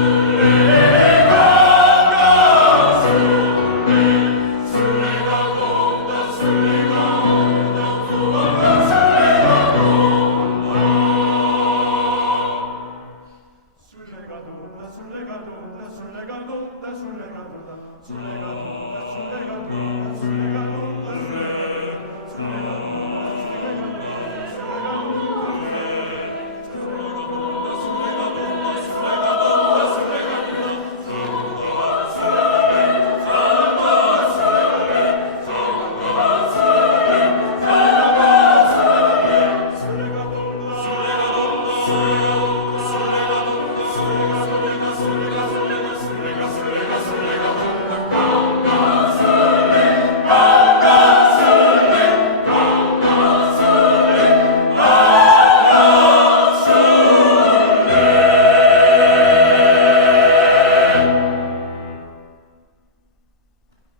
Amen.